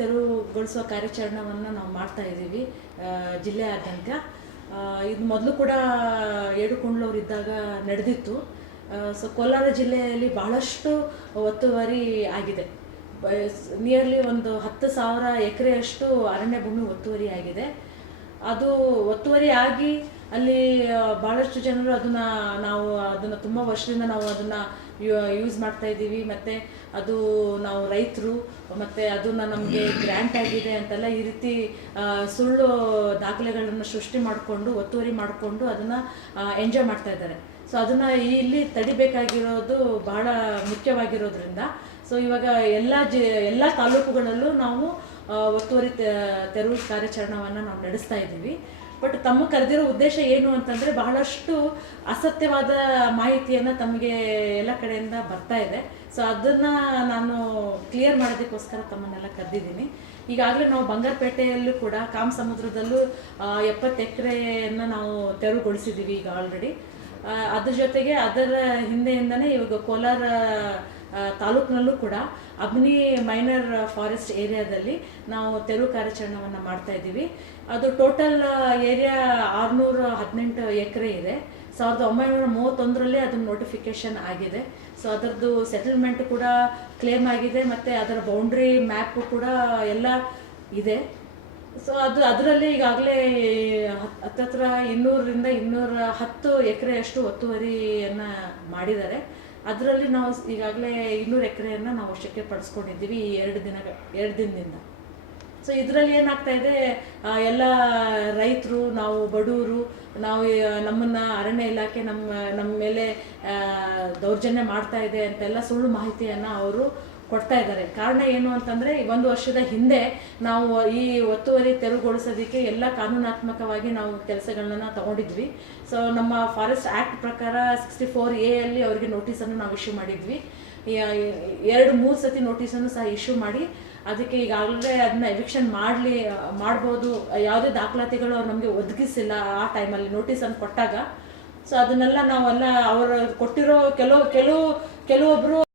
ತೆರವುಗೊಳಿಸುವ ಕಾರ್ಯಾಚರಣೆಯನ್ನು ನಾವು ಮಾಡ್ತಾ ಇದ್ದೀವಿ ಜಿಲ್ಲೆಯಾದ್ಯಂತ. ಇದು ಮೊದಲು ಕೂಡ ಏಡುಕೊಂಡ್ಲವ್ರು ಇದ್ದಾಗ ನಡೆದಿತ್ತು. ಸೊ ಕೋಲಾರ ಜಿಲ್ಲೆಯಲ್ಲಿ ಬಹಳಷ್ಟು ಒತ್ತುವರಿ ಆಗಿದೆ. ನಿಯರ್ಲಿ ಒಂದು ಹತ್ತು ಸಾವಿರ ಎಕರೆಯಷ್ಟು ಅರಣ್ಯ ಭೂಮಿ ಒತ್ತುವರಿ ಆಗಿದೆ. ಅದು ಒತ್ತುವರಿ ಆಗಿ ಅಲ್ಲಿ ಬಹಳಷ್ಟು ಜನರು ಅದನ್ನ ನಾವು, ಅದನ್ನ ತುಂಬ ವರ್ಷದಿಂದ ನಾವು ಅದನ್ನ ಯೂಸ್ ಮಾಡ್ತಾ ಇದ್ದೀವಿ. ಮತ್ತೆ ಅದು ನಾವು ರೈತರು, ಮತ್ತೆ ಅದನ್ನ ನಮಗೆ ಗ್ರ್ಯಾಂಟ್ ಆಗಿದೆ ಅಂತೆಲ್ಲ ಈ ರೀತಿ ಸುಳ್ಳು ದಾಖಲೆಗಳನ್ನು ಸೃಷ್ಟಿ ಮಾಡಿಕೊಂಡು, ಒತ್ತುವರಿ ಮಾಡಿಕೊಂಡು ಅದನ್ನ ಎಂಜಾಯ್ ಮಾಡ್ತಾ ಇದ್ದಾರೆ. ಸೊ ಅದನ್ನ ಇಲ್ಲಿ ತಡಿಬೇಕಾಗಿರೋದು ಬಹಳ ಮುಖ್ಯವಾಗಿರೋದ್ರಿಂದ ಸೊ ಇವಾಗ ಎಲ್ಲ ಜಿ, ಎಲ್ಲ ತಾಲೂಕುಗಳಲ್ಲೂ ನಾವು ಒತ್ತುವರಿ ತೆರವು ಕಾರ್ಯಾಚರಣವನ್ನು ನಾವು ನಡೆಸ್ತಾ ಇದ್ದೀವಿ. ಬಟ್ ತಮ್ಮ ಕರೆದಿರೋ ಉದ್ದೇಶ ಏನು ಅಂತಂದ್ರೆ ಬಹಳಷ್ಟು ಅಸತ್ಯವಾದ ಮಾಹಿತಿಯನ್ನ ತಮಗೆ ಎಲ್ಲ ಕಡೆಯಿಂದ ಬರ್ತಾ ಇದೆ. ಸೊ ಅದನ್ನ ನಾನು ಕ್ಲಿಯರ್ ಮಾಡೋದಕ್ಕೋಸ್ಕರ ತಮ್ಮನ್ನೆಲ್ಲ ಕರೆದಿದ್ದೀನಿ. ಈಗಾಗಲೇ ನಾವು ಬಂಗಾರಪೇಟೆಯಲ್ಲೂ ಕೂಡ, ಕಾಮ ಸಮುದ್ರದಲ್ಲೂ ಎಪ್ಪತ್ತು ಎಕರೆಯನ್ನು ನಾವು ತೆರವುಗೊಳಿಸಿದ್ದೀವಿ ಈಗ ಆಲ್ರೆಡಿ ಅದ್ರ ಜೊತೆಗೆ ಅದರ ಹಿಂದೆಯಿಂದನೇ ಇವಾಗ ಕೋಲಾರ ತಾಲೂಕಿನಲ್ಲೂ ಕೂಡ ಅಬ್ನಿ ಮೈನರ್ ಫಾರೆಸ್ಟ್ ಏರಿಯಾದಲ್ಲಿ ನಾವು ತೆರವು ಕಾರ್ಯಾಚರಣೆಯನ್ನು ಮಾಡ್ತಾ ಇದ್ದೀವಿ. ಅದು ಟೋಟಲ್ ಏರಿಯಾ ಆರುನೂರ ಹದಿನೆಂಟು ಎಕರೆ ಇದೆ. ಸಾವಿರದ ಒಂಬೈನೂರ ಮೂವತ್ತೊಂದರಲ್ಲಿ ಅದು ನೋಟಿಫಿಕೇಶನ್ ಆಗಿದೆ. ಸೊ ಅದರದ್ದು ಸೆಟಲ್ಮೆಂಟ್ ಕೂಡ ಕ್ಲೇಮ್ ಆಗಿದೆ ಮತ್ತು ಅದರ ಬೌಂಡ್ರಿ ಮ್ಯಾಪ್ ಕೂಡ ಎಲ್ಲ ಇದೆ. ಸೊ ಅದು, ಅದರಲ್ಲಿ ಈಗಾಗಲೇ ಹತ್ತತ್ರ ಇನ್ನೂರರಿಂದ ಇನ್ನೂರ ಹತ್ತು ಎಕರೆಯಷ್ಟು ಒತ್ತುವರಿಯನ್ನು ಮಾಡಿದ್ದಾರೆ. ಅದರಲ್ಲಿ ನಾವು ಈಗಾಗಲೇ ಇನ್ನೂರು ಎಕರೆಯನ್ನು ನಾವು ವಶಕ್ಕೆ ಪಡಿಸ್ಕೊಂಡಿದ್ದೀವಿ ಈ ಎರಡು ದಿನ ಎರಡು ದಿನದಿಂದ. ಸೊ ಇದರಲ್ಲಿ ಏನಾಗ್ತಾ ಇದೆ ಎಲ್ಲ ರೈತರು, ನಾವು ಬಡವರು ನಾವು ನಮ್ಮನ್ನು ಅರಣ್ಯ ಇಲಾಖೆ ನಮ್ಮ ನಮ್ಮ ಮೇಲೆ ದೌರ್ಜನ್ಯ ಮಾಡ್ತಾ ಇದೆ ಅಂತೆಲ್ಲ ಸುಳ್ಳು ಮಾಹಿತಿಯನ್ನು ಅವರು ಕೊಡ್ತಾ ಇದ್ದಾರೆ. ಕಾರಣ ಏನು ಅಂತಂದ್ರೆ ಒಂದು ವರ್ಷದ ಹಿಂದೆ ನಾವು ಈ ಒತ್ತುವರಿ ತೆರವುಗೊಳಿಸೋದಕ್ಕೆ ಎಲ್ಲ ಕಾನೂನಾತ್ಮಕವಾಗಿ ನಾವು ಕೆಲಸಗಳನ್ನ ತಗೊಂಡಿದ್ವಿ. ಸೊ ನಮ್ಮ ಫಾರೆಸ್ಟ್ ಆಕ್ಟ್ ಪ್ರಕಾರ ಸಿಕ್ಸ್ಟಿ ಫೋರ್ ಎ ಅಲ್ಲಿ ಅವರಿಗೆ ನೋಟಿಸನ್ನು ನಾವು ಇಶ್ಯೂ ಮಾಡಿದ್ವಿ. ಎರಡು, ಮೂರು ಸತಿ ನೋಟಿಸನ್ನು ಸಹ ಇಶ್ಯೂ ಮಾಡಿ ಅದಕ್ಕೆ ಈಗಾಗಲೇ ಅದನ್ನ ಎವಿಕ್ಷನ್ ಮಾಡಲಿ, ಮಾಡ್ಬೋದು. ಯಾವುದೇ ದಾಖಲಾತಿಗಳು ಅವ್ರು ನಮಗೆ ಒದಗಿಸಿಲ್ಲ ಆ ಟೈಮಲ್ಲಿ ನೋಟಿಸನ್ನು ಕೊಟ್ಟಾಗ. ಸೊ ಅದನ್ನೆಲ್ಲ ನಾವೆಲ್ಲ ಅವರು ಕೊಟ್ಟಿರೋ ಕೆಲವು ಕೆಲವು ಕೆಲವೊಬ್ಬರು